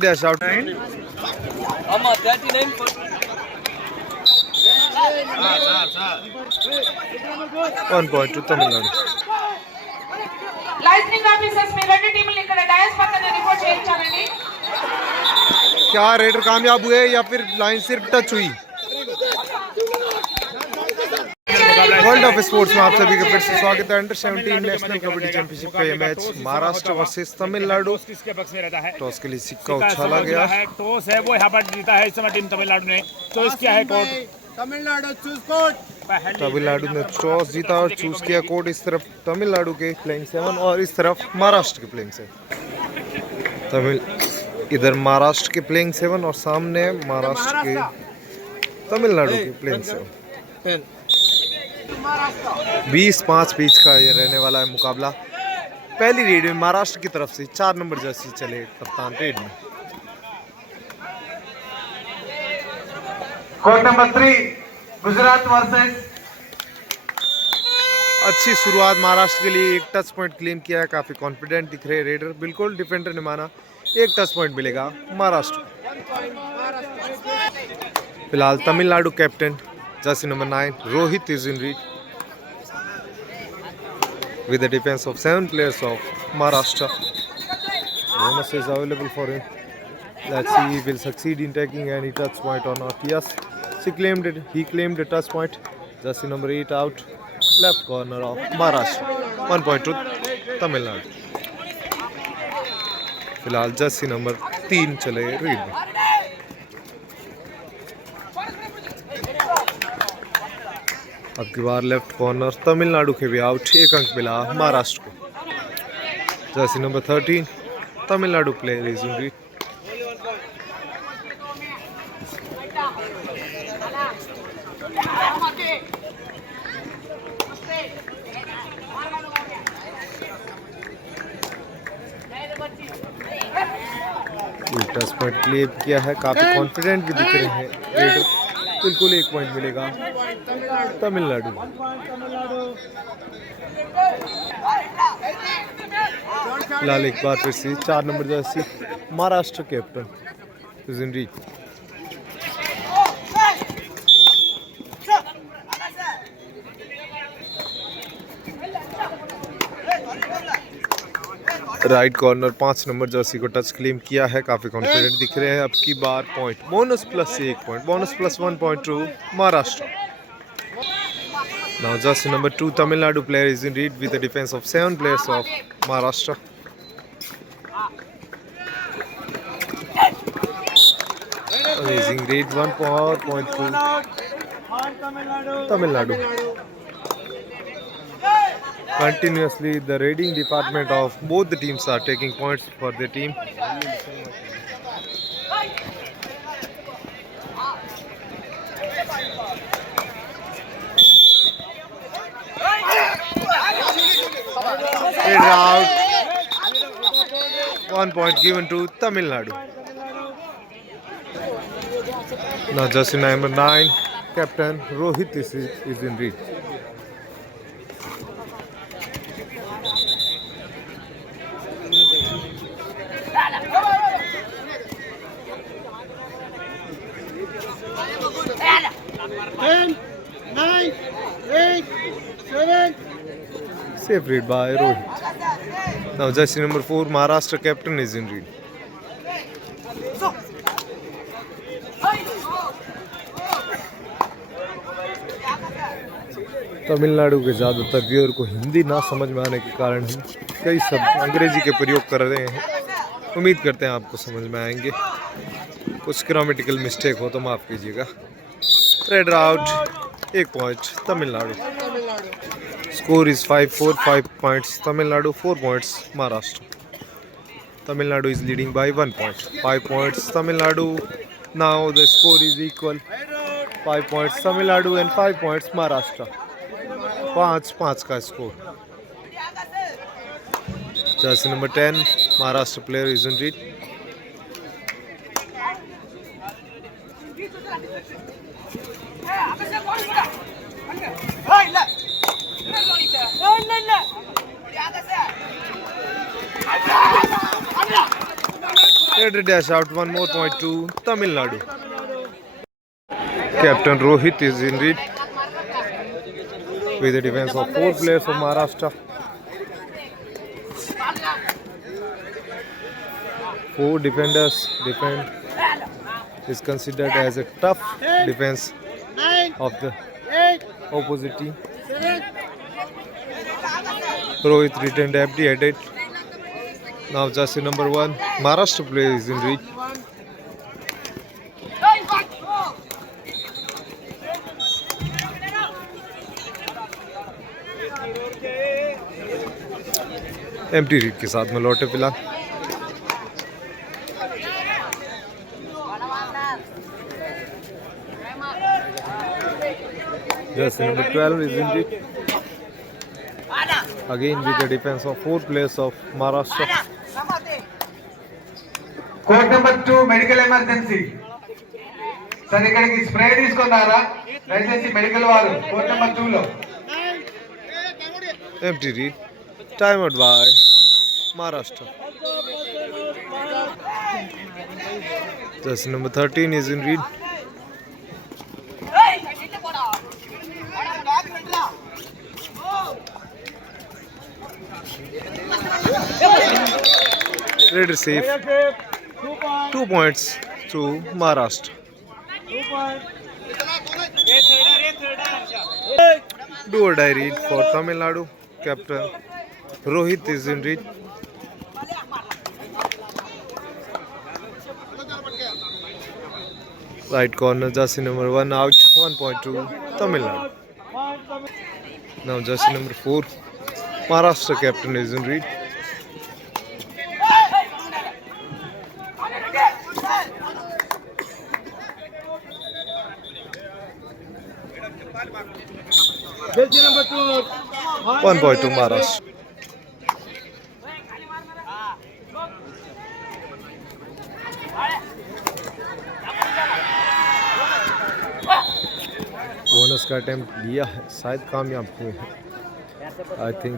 dash out. 39. 1 point to Tamil Nadu. Licensing officers మీ రెండు టీంలు ఇక్కడ డయాస్ పక్కన రిపోర్ట్ చేయించాలండి. क्या रेडर कामयाब हुए या फिर लाइन सिर्फ टच हुई? वर्ल्ड ऑफ स्पोर्ट्स में आप सभी का फिर से स्वागत है। अंडर 17 नेशनल कबड्डी चैंपियनशिप का ये match Maharashtra versus Tamil Nadu. Toss के लिए सिक्का उछाला गया। टॉस है वो यहाँ पर जीता है इस समय टीम तमिलनाडु ने। चॉइस किया है कोर्ट तमिलनाडु ने टॉस जीता और चूज किया कोर्ट। इस तरफ तमिलनाडु के प्लेइंग 7 और इस तरफ महाराष्ट्र के प्लेइंग 7। इधर महाराष्ट्र के प्लेइंग 7 और सामने महाराष्ट्र के तमिलनाडु के प्लेइंग 7। 20-5 पिच का ये रहने वाला है मुकाबला। पहली रेड में महाराष्ट्र की तरफ से 4 नंबर जर्सी चले कप्तान रेड में। Court number 3 Gujarat versus. अच्छी शुरुआत महाराष्ट्र के लिए। एक टच पॉइंट क्लेम किया है। काफी कॉन्फिडेंट दिख रहे रेडर। बिल्कुल डिफेंडर ने माना एक टच पॉइंट मिलेगा महाराष्ट्र। फिलहाल Tamil Nadu captain Jersey number 9 Rohit is in read with the defense of 7 players of Maharashtra. Bonus is available for him. Let's see he will succeed in taking any touch point or not. Yes, he claimed it. He claimed a touch point. Jersey number 8 out. Left corner of Maharashtra. 1 point to Tamil Nadu. फिलहाल Jersey number 3 चले read में। अब की बार left corner Tamil Nadu के भी out. 1 अंक मिला महाराष्ट्र को। Jersey number 13 Tamil Nadu player is in read. Touch point claim किया है। काफी कॉन्फिडेंट भी दिख रहे हैं रेडर। बिल्कुल 1 पॉइंट मिलेगा तमिलनाडु। फिलहाल एक बार फिर से 4 number jersey Maharashtra captain is in raid. Right corner 5 number jersey को टच क्लेम किया है। काफी कॉन्फिडेंट दिख रहे हैं। अब की बार point bonus plus 1 point. Bonus plus 1 point to Maharashtra. Now jersey number 2 Tamil Nadu player is in raid with the defence of 7 players of Maharashtra. Amazing read. 1 point to Tamil Nadu. Continuously, the raiding department of both the teams are taking points for their team. Head out. 1 point given to Tamil Nadu. Now jersey number 9, Captain Rohit is in read. Safe read by Rohit. Now jersey number 4 Maharashtra captain is in read. Tamil Nadu के ज़्यादातर viewer को हिंदी ना समझ में आने के कारण हम कई शब्द अंग्रेजी के प्रयोग कर रहे हैं। उम्मीद करते हैं आपको समझ में आएंगे। कुछ ग्रामेटिकल मिस्टेक हो तो माफ़ कीजिएगा। Red out 1 point Tamil Nadu. Score is 5-4, 5 points Tamil Nadu, 4 points Maharashtra. Tamil Nadu is leading by 1 point. 5 points Tamil Nadu. Now the score is equal. 5 points Tamil Nadu and 5 points Maharashtra. 5-5 का score. Jersey number 10 Maharashtra player is in read. Let it dash out 1 more point to Tamil Nadu. Captain Rohit is in lead with the defense of 4 players of Maharashtra. 4 defenders defend is considered as a tough defense of the opposite team. Rohit returned empty-headed. Now jersey number 1, Maharashtra player is in reach. Empty read के साथ में लौटे फिलहाल. Jersey number 12 is in lead. Again with the defense of 4 players of Maharashtra. Court number 2 medical emergency. Sir ఇక్కడికి spray తీసుకున్నారా దయచేసి medical వారు court number 2 లో. Empty read. Time out by Maharashtra. Jersey number 13 is in read. Red safe. 2 points to Maharashtra. Do or die read for Tamil Nadu. Captain Rohit is in read. Right corner, jersey number 1 out. 1 point to Tamil Nadu. Now jersey number 4, Maharashtra captain is in read. Jersey number 2 1 point to Maharashtra. Bonus का attempt लिया है, शायद कामयाब हुए हैं. I think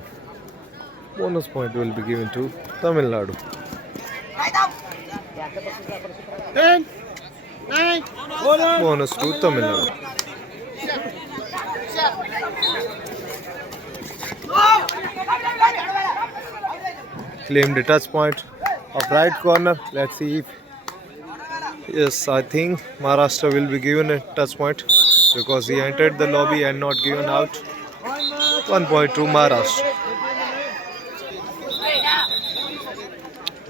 bonus point will be given to Tamil Nadu. Bonus to Tamil Nadu. Claimed a touch point of right corner. Let's see if yes, I think Maharashtra will be given a touch point because he entered the lobby and not given out. 1 point to Maharashtra.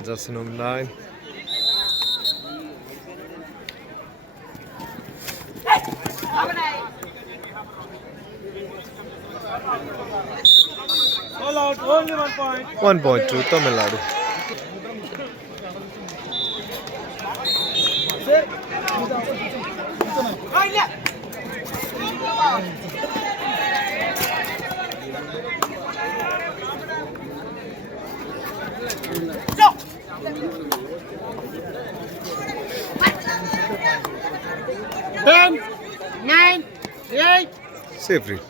Jersey number 9. All out, only 1 point. 1 point to Tamil Nadu. Ten, 9, 8. Safe read.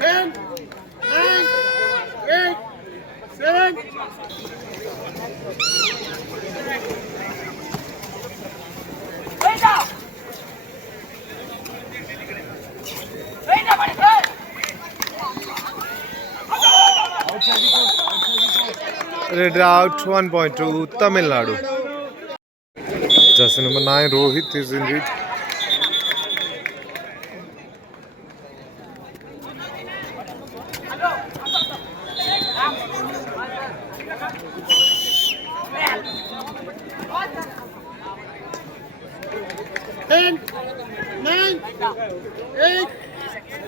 Ten, 9, 8, 7. Red out. 1 point to Tamil Nadu. Jersey number 9, Rohit is in lead. Ten, 9, 8,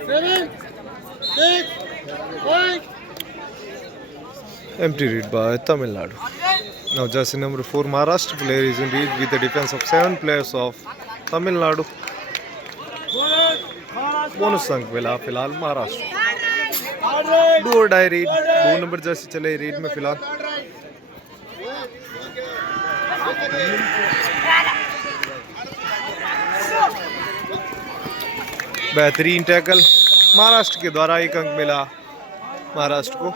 7, 6, 5. Empty read by Tamil Nadu. Now jersey number 4, Maharashtra player is in lead with the defense of 7 players of Tamil Nadu. Bonus अंक मिला फिलहाल Maharashtra. Do or die red, 2 number Jersey चले red में फिलहाल। बेहतरीन tackle, Maharashtra के द्वारा 1 अंक मिला महाराष्ट्र को।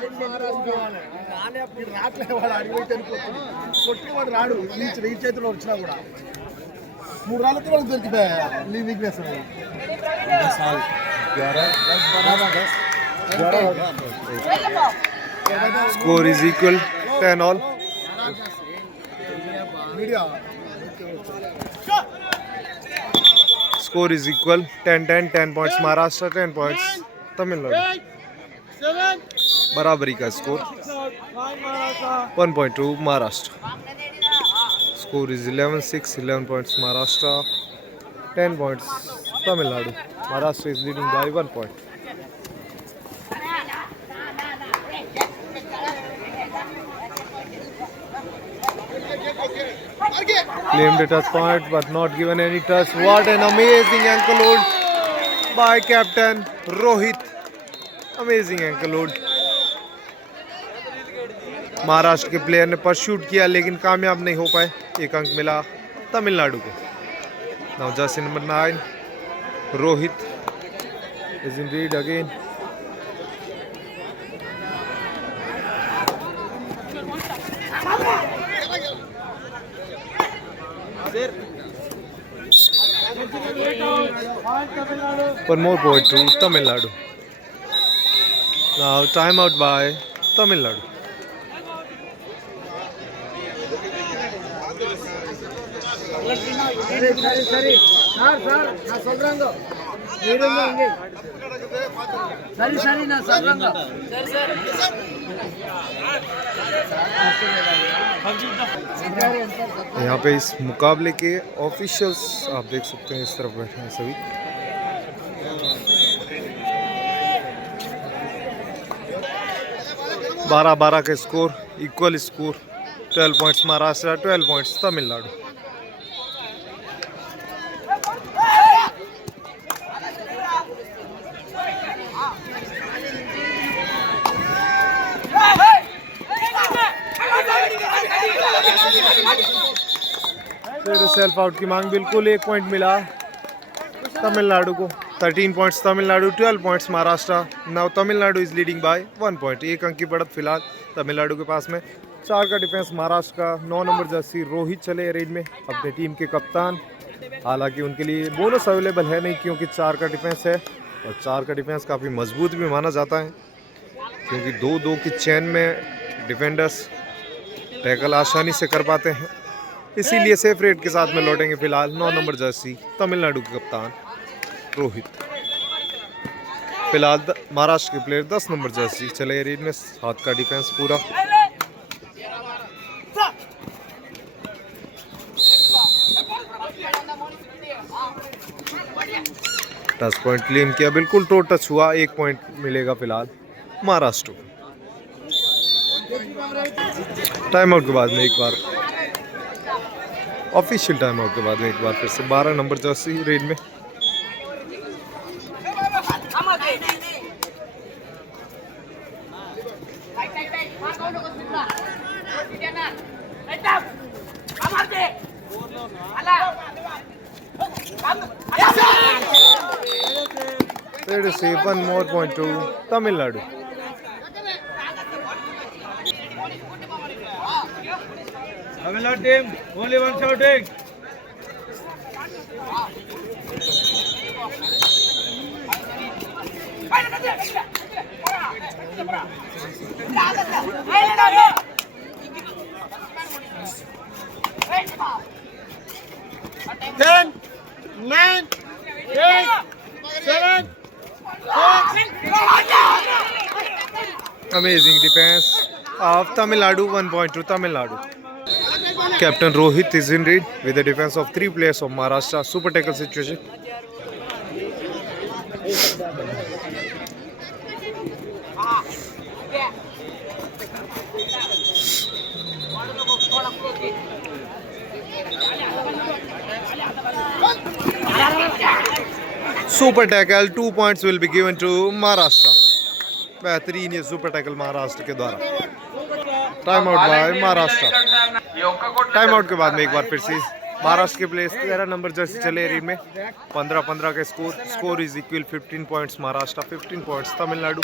Score is equal 10 all. Score is equal 10 points Maharashtra, 10 points Tamil Nadu. बराबरी का score 1.2 Maharashtra. Score is 11-6, 11 points Maharashtra, 10 points Tamil Nadu. Maharashtra is leading bye 1 point. Claimed a touch point but not given any touch. What an amazing ankle hold by captain Rohit. Amazing ankle hold. Maharashtra के player ने परशूट किया लेकिन कामयाब नहीं हो पाए। 1 अंक मिला तमिलनाडु को। Now Jersey number 9 Rohit is in lead again. One more point to Tamil Nadu. Now time out by Tamil Nadu. यहाँ पे इस मुकाबले के ऑफिशियल्स आप देख सकते हैं, इस तरफ बैठे हैं सभी। बारह 12 का score, equal score. 12 points Maharashtra, 12 points Tamil Nadu. Self out की मांग, बिल्कुल 1 पॉइंट मिला तमिलनाडु को। 13 points Tamil Nadu, 12 points Maharashtra. Now Tamil Nadu is leading bye 1 point. 1 अंक की बढ़त फिलहाल तमिलनाडु के पास में। 4 का डिफेंस महाराष्ट्र का। 9 नंबर जर्सी रोहित चले रेड में, अपने टीम के कप्तान। हालांकि उनके लिए बोनस अवेलेबल है नहीं क्योंकि 4 का डिफेंस है और 4 का डिफेंस काफ़ी मजबूत भी माना जाता है क्योंकि 2-2 की चेन में डिफेंडर्स टैकल आसानी से कर पाते हैं। इसीलिए सेफ रेट के साथ में लौटेंगे फिलहाल 9 नंबर जर्सी तमिलनाडु के कप्तान रोहित। फिलहाल महाराष्ट्र के प्लेयर 10 नंबर जर्सी चले रेड में, 7 का डिफेंस पूरा। टच पॉइंट क्लेम किया, बिल्कुल टो टच हुआ। 1 पॉइंट मिलेगा फिलहाल महाराष्ट्र को। टाइम आउट के बाद में एक बार, ऑफिशियल टाइम आउट के बाद में एक बार फिर से 12 नंबर जर्सी रेड में। There is 1 more point to Tamil Nadu. Tamil Nadu team, only one shouting. Ten, 9, 8, 7, 6. Amazing defense of Tamil Nadu. 1 point to Tamil Nadu. Captain Rohit is in lead with the defense of 3 players of Maharashtra. Super tackle situation. Super tackle. 2 points will be given to Maharashtra. बेहतरीन ये super tackle Maharashtra के द्वारा। Time out by Maharashtra. Time out के बाद में एक बार फिर से महाराष्ट्र के प्लेयर्स 13 नंबर जर्सी चले रीड में। 15-15 का score is equal 15 points Maharashtra, 15 points Tamil Nadu.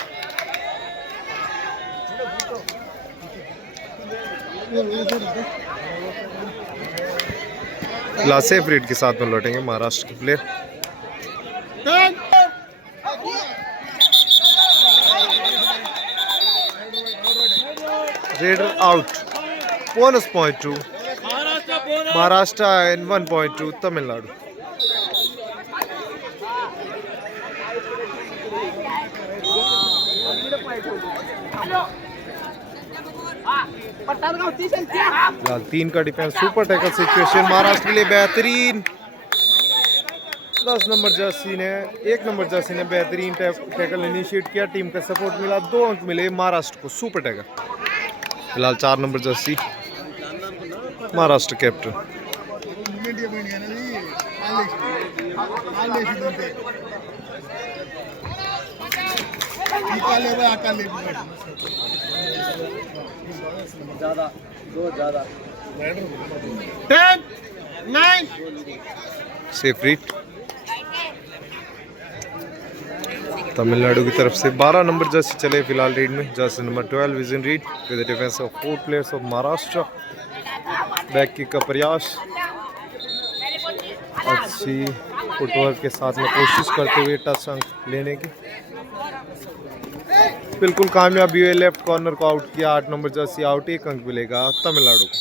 Safe read के साथ में लौटेंगे महाराष्ट्र के player. Raider out. Bonus point to Maharashtra and 1 point to Tamil Nadu. फिलहाल 3 का defence. Super tackle situation Maharashtra के लिए बेहतरीन। 10 नंबर जर्सी ने 1 नंबर जर्सी ने बेहतरीन टैकल इनिशिएट किया। टीम का सपोर्ट मिला, 2 अंक मिले महाराष्ट्र को। Super tackle. फिलहाल 4 number jersey Maharashtra captain. Safe read Tamil Nadu की तरफ से। 12 नंबर जर्सी चले फिलहाल रीड में। Jersey number 12 vision read with the defence of 4 players of Maharashtra. Back kick का प्रयास, अच्छी फुटवर्क के साथ में कोशिश करते हुए टच अंक लेने की। बिल्कुल कामयाबी हुई। लेफ्ट कॉर्नर को आउट किया। 8 नंबर जर्सी आउट। 1 अंक मिलेगा तमिलनाडु को।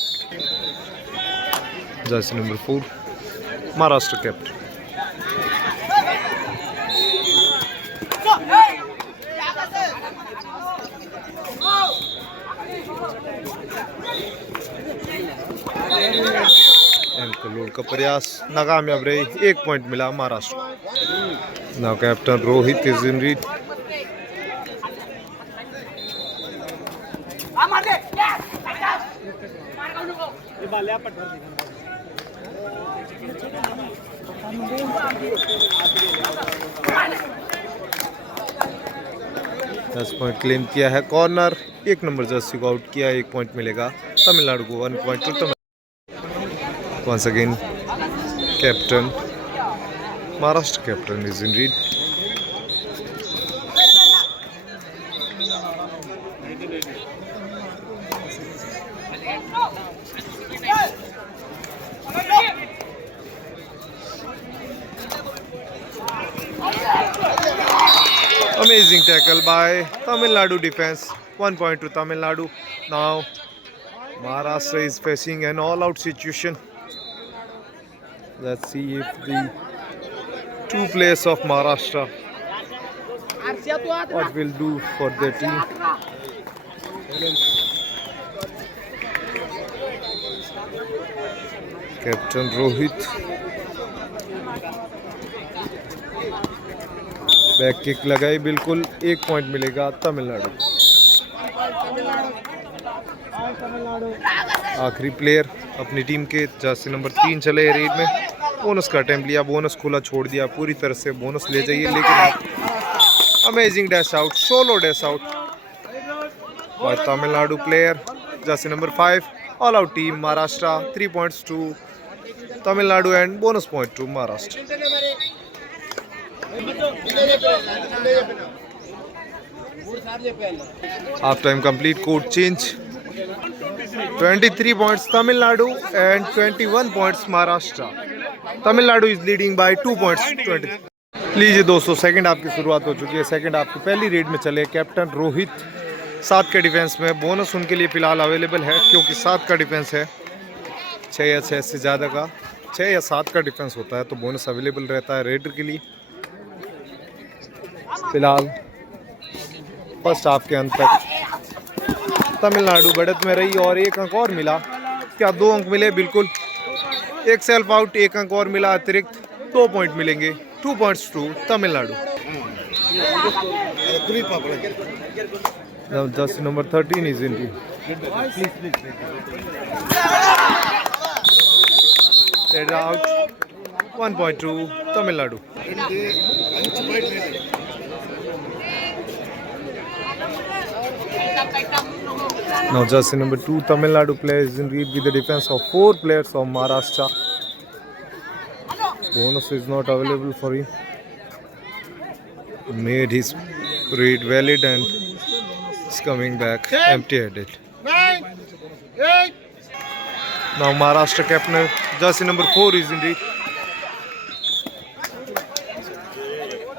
Jersey number 4 Maharashtra captain. Load का प्रयास नाकामयाब रही। 1 पॉइंट मिला Maharashtra. Now captain Rohit is in read. दस पॉइंट क्लेम किया है। कॉर्नर 1 नंबर जर्सी को आउट किया। 1 पॉइंट मिलेगा तमिलनाडु को। 1 point to Tamil Nadu. Once again, captain Maharashtra captain is in read. Amazing tackle by Tamil Nadu defense. 1 point to Tamil Nadu. Now Maharashtra is facing an all-out situation. Let's see if the 2 players of Maharashtra what will do for their team. Captain Rohit. Back kick लगाई बिल्कुल। 1 point मिलेगा तमिलनाडु। आखिरी player अपनी team के Jersey number 3 चले red में। Bonus का attempt लिया। बोनस खुला छोड़ दिया। पूरी तरह से बोनस ले जाइए, लेकिन आप amazing dash out. Solo dash out by Tamil Nadu player. Jersey number 5 all out team Maharashtra. 3 points to Tamil Nadu and bonus point to Maharashtra. Half time complete. Court change. 23 points Tamil Nadu and 21 points Maharashtra. Tamil Nadu is leading by 2 points 20। लीजिए दोस्तों, second half की शुरुआत हो चुकी है। Second half की पहली red में चले कैप्टन रोहित। 7 के डिफेंस में। बोनस उनके लिए फिलहाल अवेलेबल है क्योंकि 7 का डिफेंस है। 6 या 6 से ज़्यादा का 6 या 7 का डिफेंस होता है तो बोनस अवेलेबल रहता है रेडर के लिए। फिलहाल फर्स्ट हाफ के अंत तक तमिलनाडु बढ़त में रही और 1 अंक और मिला। क्या 2 अंक मिले? बिल्कुल। 1 सेल्फ आउट, 1 अंक और मिला अतिरिक्त। 2 पॉइंट मिलेंगे। 2 points to Tamil Nadu. Jersey number 13 is in team. Out. 1 point to Tamil Nadu. Now jersey number 2 Tamil Nadu plays in lead with the defense of 4 players of Maharashtra. Bonus is not available for him. Made his read valid and is coming back empty-headed. 9, 8. Now Maharashtra captain jersey number 4 is in lead.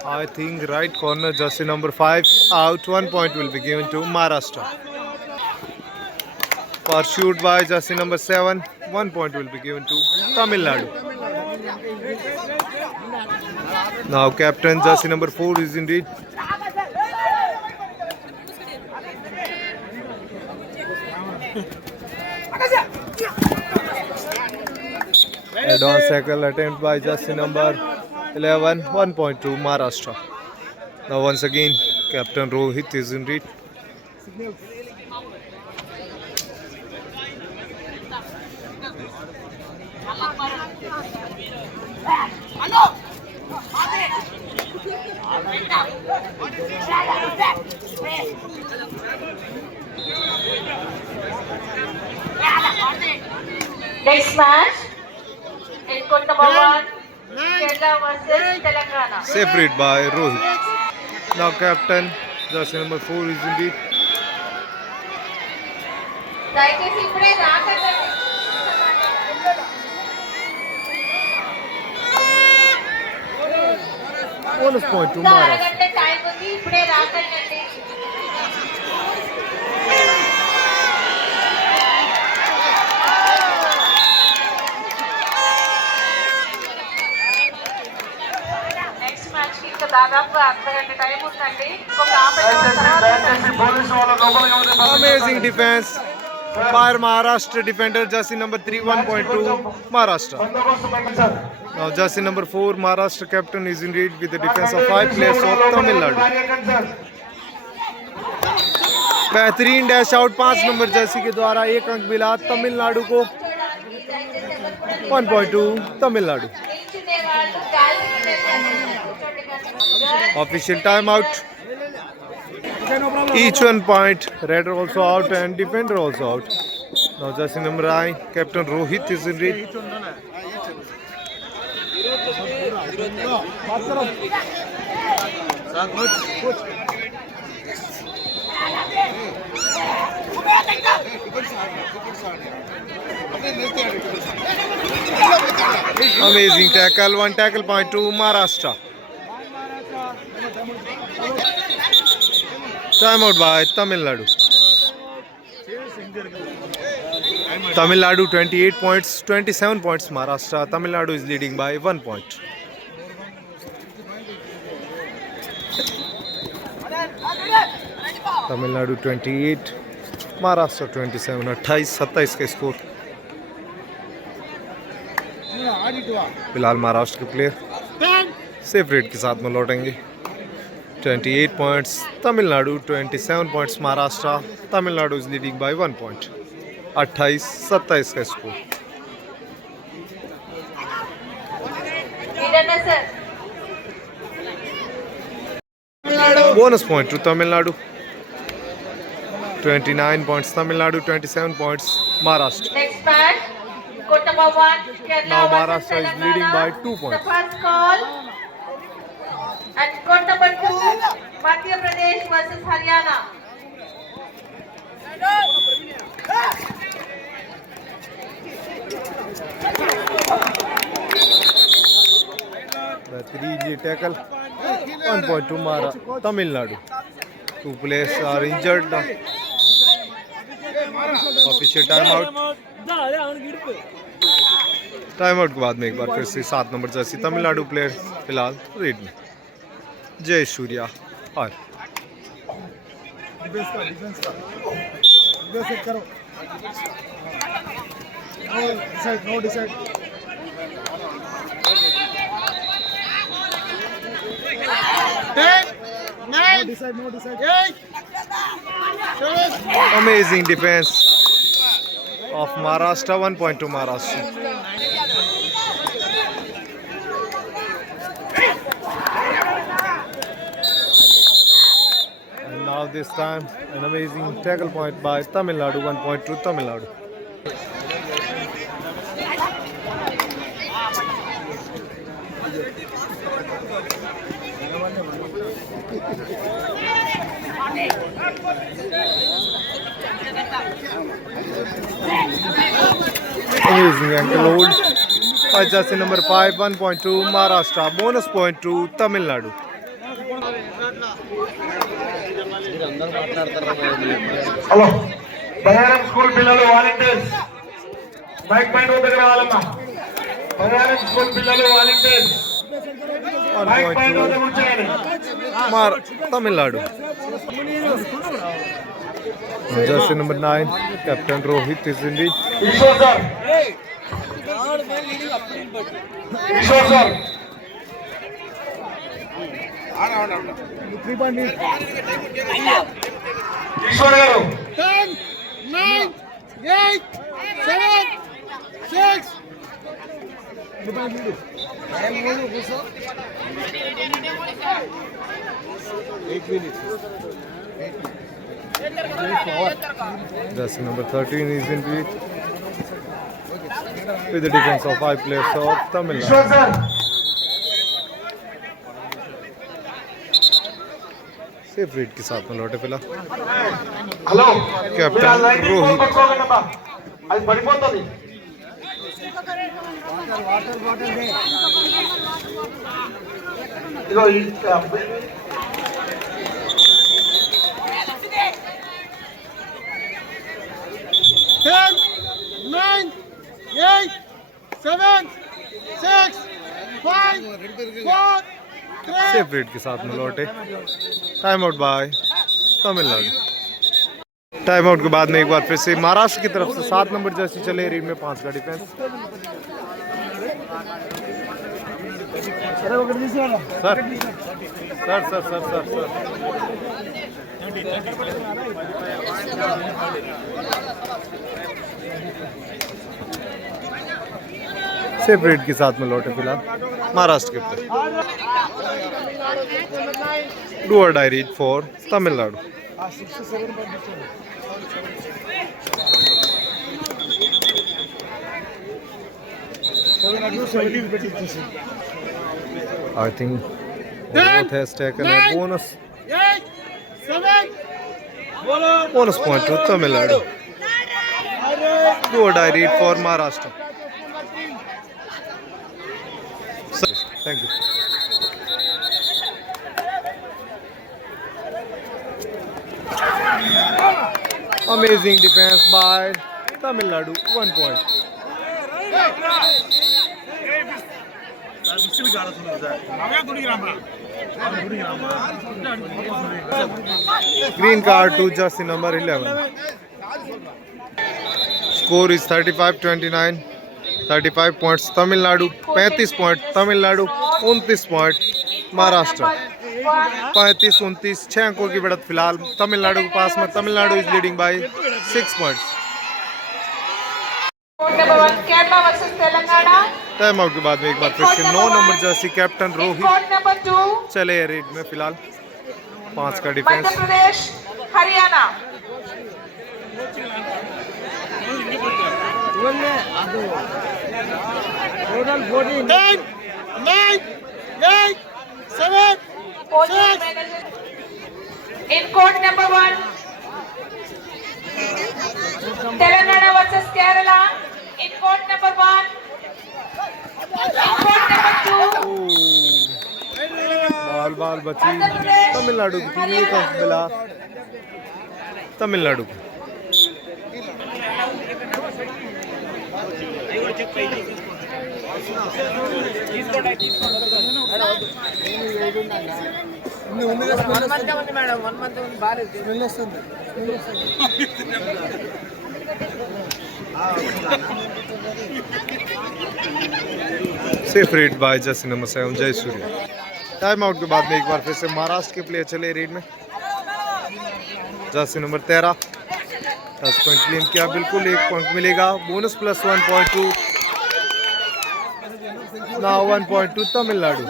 I think right corner jersey number 5 out. 1 point will be given to Maharashtra. Pursued by jersey number 7. 1 point will be given to Tamil Nadu. Now captain jersey number 4 is indeed. Head-on cycle attempt by jersey number 11. 1 point to Maharashtra. Now once again captain Rohit is indeed. Next match in court number 1, Kerala versus Telangana. Safe read by Rohit. Now captain jersey number 4 is indeed. దయచేసి ఇప్పుడే రాకండి. Bonus point to ఇంకా Maharashtra. అరగంట time ఉంది, ఇప్పుడే రాకండి. Next match కి ఇంకా దాదాపు అర్ధగంట టైం ఉందండి. ఒక 50 దయచేసి పోలీసు వాళ్ళ లోపలికి ఎవరు Amazing defense by Maharashtra defender jersey number 3. 1 point to Maharashtra. బందోబస్తు పెట్టండి. Now jersey number 4 Maharashtra captain is in lead with the defense of 5 players of Tamil Nadu. बेहतरीन डैश आउट 5 नंबर जर्सी के द्वारा 1 अंक मिला तमिलनाडु को. 1 point to Tamil Nadu. Official timeout. Each 1 point. Redder also out and defender also out. Now jersey number 9 captain Rohit is in lead. Amazing tackle. 1 tackle point to Maharashtra. Timeout by Tamil Nadu. Tamil Nadu 28 points, 27 points Maharashtra. Tamil Nadu is leading by 1 point. Tamil Nadu 28, Maharashtra 27. 28-27 का score. फिलहाल महाराष्ट्र के player 10. Safe rate के साथ में लौटेंगे. 28 points Tamil Nadu, 27 points Maharashtra. Tamil Nadu is leading bye 1 point. 28-27 का score. Bonus point to Tamil Nadu. 29 points Tamil Nadu, 27 points Maharashtra. Next match, court number 1, Kerala Now versus Maharashtra is leading by 2 points. The first call. And court number 2, Madhya Pradesh versus Haryana. The 3G tackle. 1 point to Tamil Nadu. 2 players are injured. Official timeout. Timeout के बाद में एक बार फिर से 7 number Jersey Tamil Nadu player फिलहाल red में. जय सूर्या और amazing defense of Maharashtra. 1 point to Maharashtra. And now this time. An amazing tackle point by Tamil Nadu. 1 point to Tamil Nadu. Amazing ankle hold by jersey number 5. 1 point to Maharashtra. Bonus point to Tamil Nadu. Hello Bayyaram school పిల్లలు volunteers mic point వద్దకు రావాలమ్మా. Bayyaram school పిల్లలు volunteers 1 mic point point వద్దకు to ఉంచండి. Tamil Nadu. Jersey number 9. Captain Rohit is in the Eshwar sir Eshwar sir Eshwar గారు 10, 9, 8, 7, 6. jersey number 13 is in the with the defense of 5 players of Tamil Nadu. Eshwar sir safe raid के साथ में लौटे फिलहाल. Hello captain మీరు ఆ లైటింగ్ రోహిత్. పోల్ పట్టుకోకండి అమ్మా, అది పడిపోతుంది. ఇదిగో ఈ 10, 9, 8, 7, 6, 5, 4, 3. सेफ रेड के साथ में लौटे. Time out by Tamil Nadu. Time out के बाद में एक बार फिर से महाराष्ट्र की तरफ से 7 नंबर जर्सी चले रीड में 5 का defence. Sir sir sir sir sir sir safe raid के साथ में लौटे फिलहाल महाराष्ट्र के तरफ. Do or die raid for Tamil Nadu. I think both has taken a bonus 8, 7. bonus point to Tamil Nadu. Do or die read for Maharashtra. Thank you. Amazing defense by Tamil Nadu. 1 point. Green card to jersey number 11. Score is 35-29. 35 points Tamil Nadu, 35 point Tamil Nadu, 29 point Maharashtra. 35-29 6 अंकों की बढ़त फिलहाल तमिलनाडु के पास में. Tamil Nadu is leading bye 6 points. Number 1 Kerala versus Telangana. Time out के बाद में एक बार फिर से 9 number Jersey captain Rohit Court number 2 चले रेड में फिलहाल 5 का Madhya defence. Pradesh, Haryana. Total 14. 10, 9, 8, 7. Position manager. In court number 1 Telangana versus Kerala. In court number 1. In court number 2 बाल बाल बची तमिलनाडु की टीम. एक अंक मिला तमिलनाडु को. Safe raid by jersey number 7 Jai Surya. Time out के बाद में एक बार फिर से महाराष्ट्र के प्लेयर चले रेड में. जर्सी नंबर 13 10 पॉइंट क्लेम किया. बिल्कुल 1 पॉइंट मिलेगा. Bonus plus 1.2. Now 1.2 Tamil Nadu.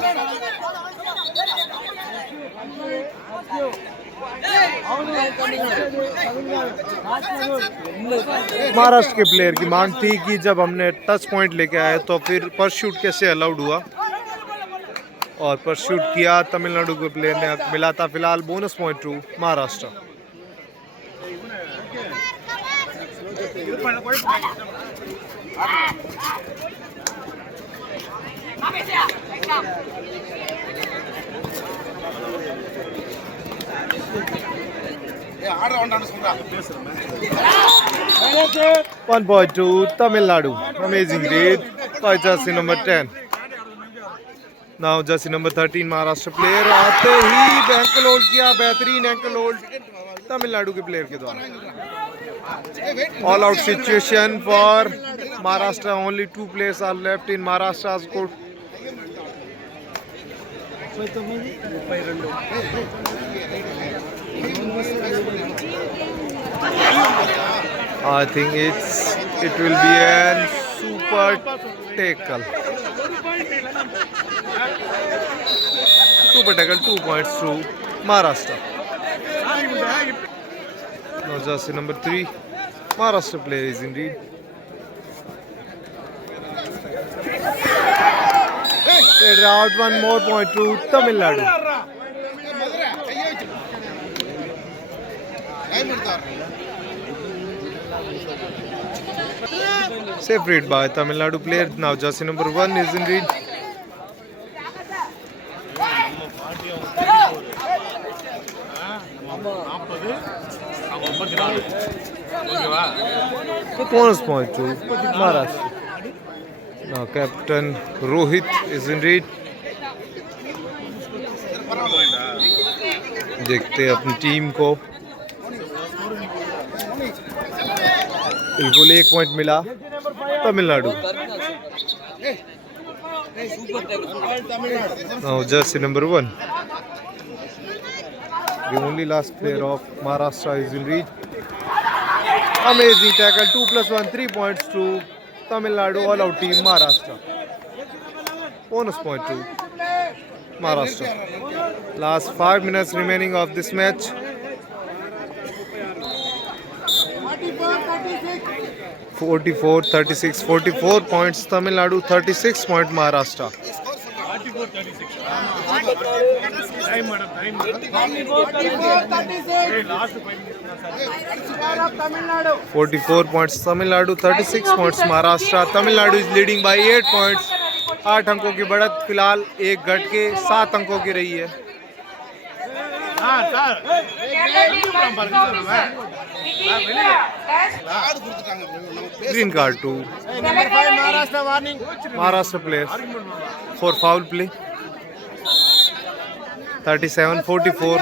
Maharashtra के प्लेयर की मांग थी कि जब हमने टच पॉइंट लेके आए तो फिर परशूट कैसे अलाउड हुआ, और परशूट किया तमिलनाडु के प्लेयर ने, मिला था फिलहाल bonus point to Maharashtra. One point to Tamil Nadu. Amazing read by jersey number 10. Now jersey number 13 Maharashtra player आते ही एंकल होल्ड किया, बेहतरीन एंकल होल्ड तमिलनाडु के प्लेयर के द्वारा। All out situation for Maharashtra, only 2 players are left in Maharashtra's court. I think it will be a super tackle. Super tackle, 2 points to Maharashtra. Now jersey number 3, Maharashtra player is indeed. They're out, 1 more point to Tamil Nadu. Safe read by Tamil Nadu player. Now jersey number 1 is in read. Bonus point to Maharashtra. Now captain Rohit is in read. देखते हैं अपनी team को। बिल्कुल 1 point मिला Tamil Nadu. Now jersey number 1. The only last player of Maharashtra is in reach. Amazing tackle, 2 + 1, 3 points to Tamil Nadu, all out team Maharashtra. Bonus point to Maharashtra. Last 5 minutes remaining of this match. 44-36, 44 points Tamil Nadu, 36 point Maharashtra. 44 points Tamil Nadu, 36 points Maharashtra. Tamil Nadu is leading by 8 points. 8 अंकों की बढ़त फिलहाल 1 घट के 7 अंकों की रही है। Green card to Maharashtra players for foul play. 37-44.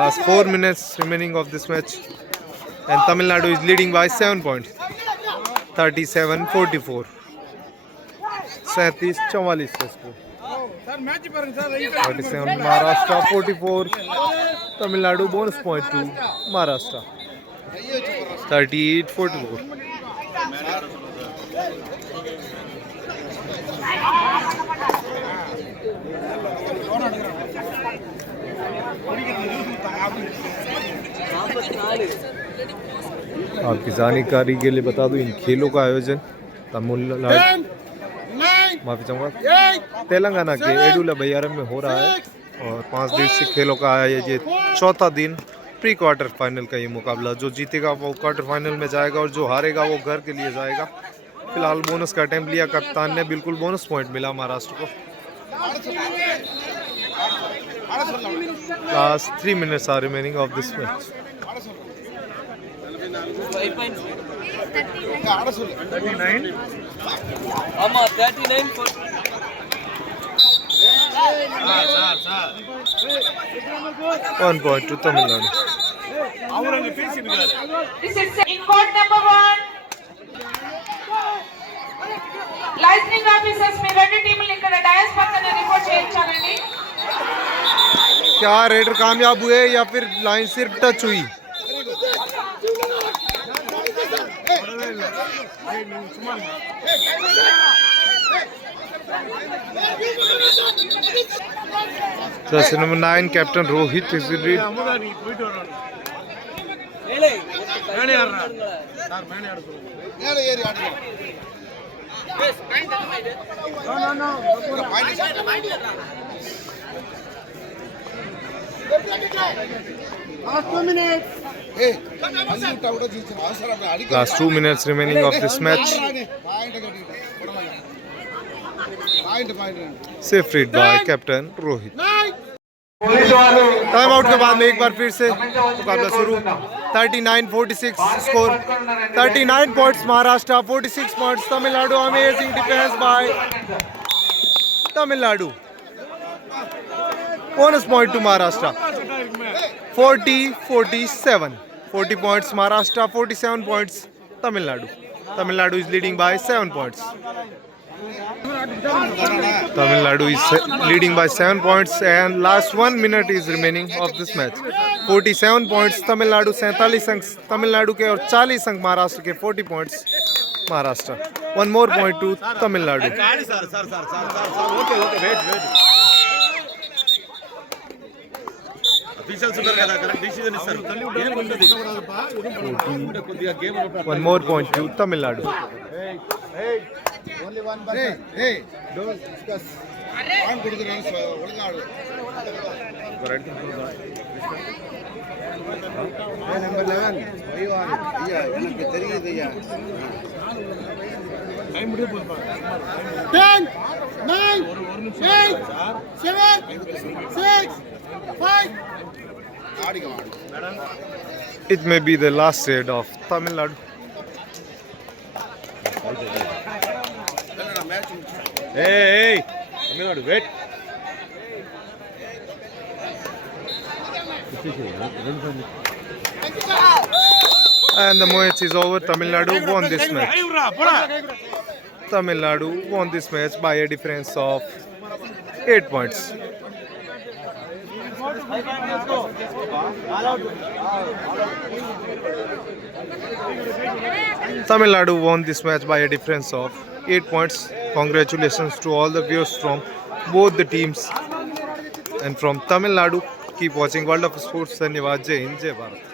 Last 4 minutes remaining of this match, and Tamil Nadu is leading by 7 points. 37-44. 37-44 का score. 37 Maharashtra, 44 Tamil Nadu. Bonus point to Maharashtra. 38-44. आपकी जानकारी के लिए बता दूं, इन खेलों का आयोजन तमिलनाडु, माफी चाहूँगा, तेलंगाना के एडुला बयारम में हो रहा है, और 5 दिवसीय खेलों का ये 4था दिन प्री क्वार्टर फाइनल का ये मुकाबला। जो जीतेगा वो क्वार्टर फाइनल में जाएगा, और जो हारेगा वो घर के लिए जाएगा। फिलहाल बोनस का अटेम्प्ट लिया कप्तान ने, बिल्कुल बोनस पॉइंट मिला महाराष्ट्र को। Last 3 minutes are remaining of this match. 39. One point to Tamil Nadu. This is in court number 1. Licensing officers మీ రెండు టీములు ఇక్కడ డయాస్ పక్కన రిపోర్ట్ చేయించాలండి। क्या रेडर कामयाब हुए या फिर लाइन सिर्फ टच हुई? Jersey number 9, Captain Rohit is in lead. Last 2 minutes. Last 2 minutes remaining of this match. Safe read by Captain Rohit. Police वालों टाइम आउट के बाद में एक बार फिर से मुकाबला शुरू। 39-46 score. 39 points Maharashtra, 46 points Tamil Nadu. Amazing defence bye Tamil Nadu. Bonus point to Maharashtra. 40-47. 40 points Maharashtra, 47 points Tamil Nadu. Tamil Nadu is leading by 7 points. Tamil Nadu is leading by 7 points and last 1 minute is remaining of this match. 47 points Tamil Nadu, 47 अंक Tamil Nadu के और 40 अंक महाराष्ट्र के। 40 points Maharashtra. 1 more point to Tamil Nadu. One more point to Tamil Nadu. Only one person. Hey, don't discuss. Number 11. எனக்கு தெரியுதுயா. 10, 9, 8, 7, 6, 5. It may be the last raid of Tamil Nadu. Hey, Tamil Nadu, wait. And the match is over. Tamil Nadu won this match. Tamil Nadu won this match by a difference of 8 points. Tamil Nadu won this match by a difference of 8 points. Congratulations to all the viewers from both the teams and from Tamil Nadu. Keep watching World of Sports. Dhanyawad. Jai Hind, Jai Bharat.